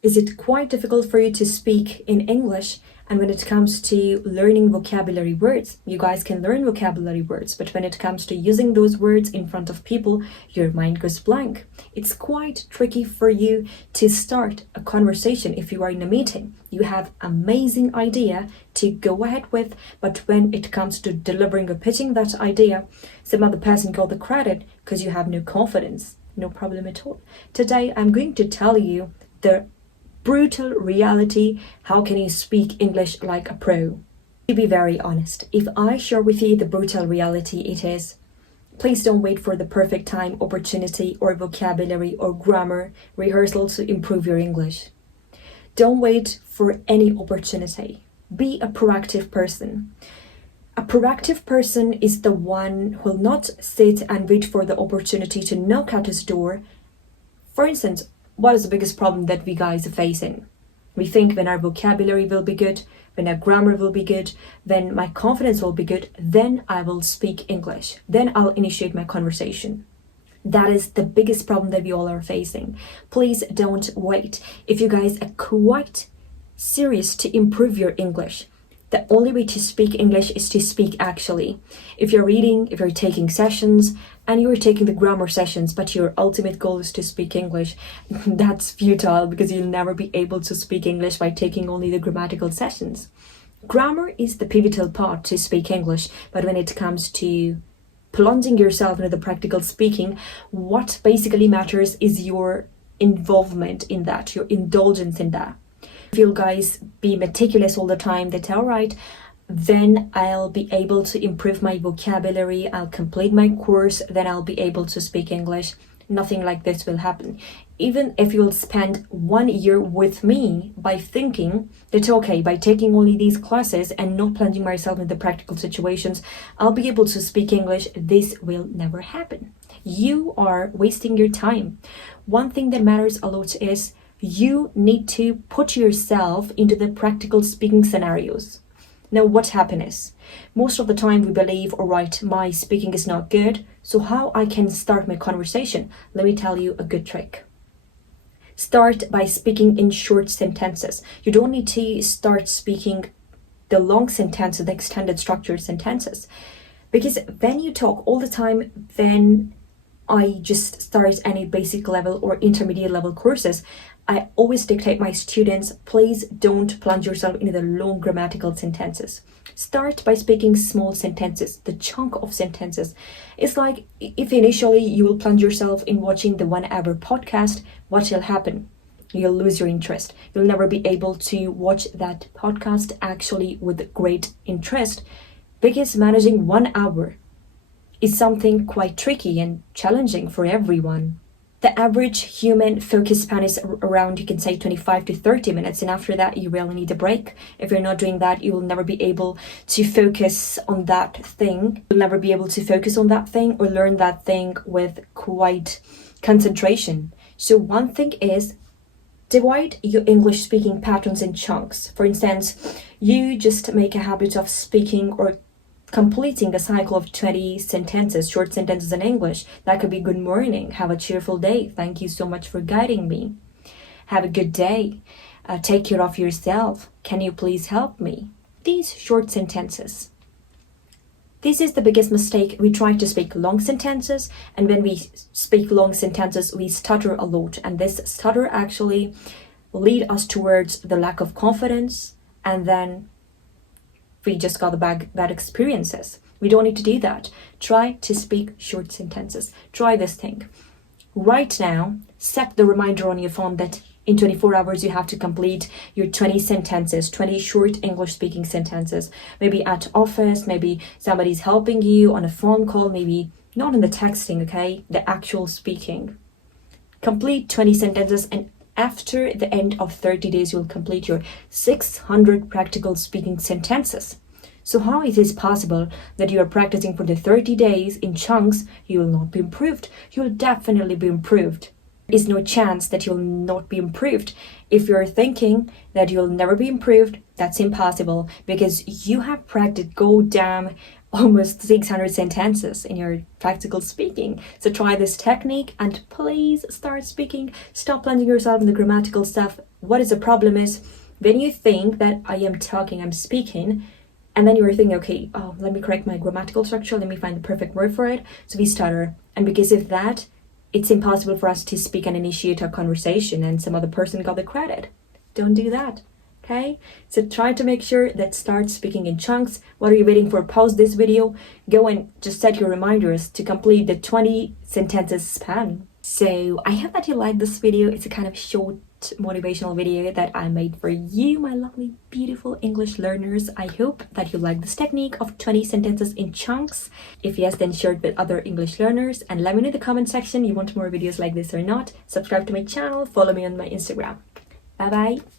Is it quite difficult for you to speak in English? And when it comes to learning vocabulary words, you guys can learn vocabulary words, but when it comes to using those words in front of people, your mind goes blank. It's quite tricky for you to start a conversation if you are in a meeting. You have amazing idea to go ahead with, but when it comes to delivering or pitching that idea, some other person got the credit because you have no confidence. No problem at all. Today, I'm going to tell you the brutal reality. How can you speak English like a pro? To be very honest, if I share with you the brutal reality, it is, please don't wait for the perfect time, opportunity, or vocabulary or grammar rehearsal to improve your English. Don't wait for any opportunity. Be a proactive person. A proactive person is the one who will not sit and wait for the opportunity to knock at his door. For instance, what is the biggest problem that we guys are facing? We think when our vocabulary will be good, when our grammar will be good, when my confidence will be good, then I will speak English. Then I'll initiate my conversation. That is the biggest problem that we all are facing. Please don't wait. If you guys are quite serious to improve your English, the only way to speak English is to speak actually. If you're reading, if you're taking sessions, and you're taking the grammar sessions, but your ultimate goal is to speak English, that's futile because you'll never be able to speak English by taking only the grammatical sessions. Grammar is the pivotal part to speak English, but when it comes to plunging yourself into the practical speaking, what basically matters is your involvement in that, your indulgence in that. If you guys be meticulous all the time, that's all right, then I'll be able to improve my vocabulary, I'll complete my course, then I'll be able to speak English. Nothing like this will happen. Even if you'll spend 1 year with me by thinking that, okay, by taking only these classes and not plunging myself into practical situations, I'll be able to speak English, this will never happen. You are wasting your time. One thing that matters a lot is you need to put yourself into the practical speaking scenarios. Now, what happens? Most of the time we believe, all right, my speaking is not good, so how I can start my conversation? Let me tell you a good trick. Start by speaking in short sentences. You don't need to start speaking the long sentences, the extended structured sentences. Because when you talk all the time, then I just start any basic level or intermediate level courses, I always dictate my students, please don't plunge yourself into the long grammatical sentences. Start by speaking small sentences, the chunk of sentences. It's like if initially you will plunge yourself in watching the 1 hour podcast, what will happen? You'll lose your interest. You'll never be able to watch that podcast actually with great interest, because managing 1 hour is something quite tricky and challenging for everyone. The average human focus span is around, you can say, 25 to 30 minutes. And after that, you really need a break. If you're not doing that, you will never be able to focus on that thing. You'll never be able to focus on that thing or learn that thing with quite concentration. So one thing is, divide your English speaking patterns in chunks. For instance, you just make a habit of speaking or completing a cycle of 20 sentences, short sentences in English. That could be good morning, have a cheerful day, thank you so much for guiding me, have a good day, take care of yourself, can you please help me? These short sentences. This is the biggest mistake. We try to speak long sentences, and when we speak long sentences, we stutter a lot, and this stutter actually lead us towards the lack of confidence, and then we just got the bad experiences. We don't need to do that. Try to speak short sentences. Try this thing. Right now, set the reminder on your phone that in 24 hours you have to complete your 20 sentences, 20 short English speaking sentences. Maybe at office, maybe somebody's helping you on a phone call, maybe not in the texting, okay? The actual speaking. Complete 20 sentences, and after the end of 30 days, you'll complete your 600 practical speaking sentences. So how is it possible that you are practicing for the 30 days in chunks? You will not be improved. You will definitely be improved. There is no chance that you'll not be improved. If you're thinking that you'll never be improved, that's impossible, because you have practiced goddamn almost 600 sentences in your practical speaking. So try this technique and please start speaking. Stop plunging yourself in the grammatical stuff. what is the problem is when you think that I am talking, I'm speaking, and then you're thinking, okay, oh, let me correct my grammatical structure, let me find the perfect word for it. So we stutter. And because of that, it's impossible for us to speak and initiate a conversation and some other person got the credit. Don't do that. Okay? So try to make sure that start speaking in chunks. What are you waiting for? Pause this video. Go and just set your reminders to complete the 20 sentences span. So I hope that you liked this video. It's a kind of short motivational video that I made for you, my lovely, beautiful English learners. I hope that you like this technique of 20 sentences in chunks. If yes, then share it with other English learners and let me know in the comment section you want more videos like this or not. Subscribe to my channel, follow me on my Instagram. Bye bye.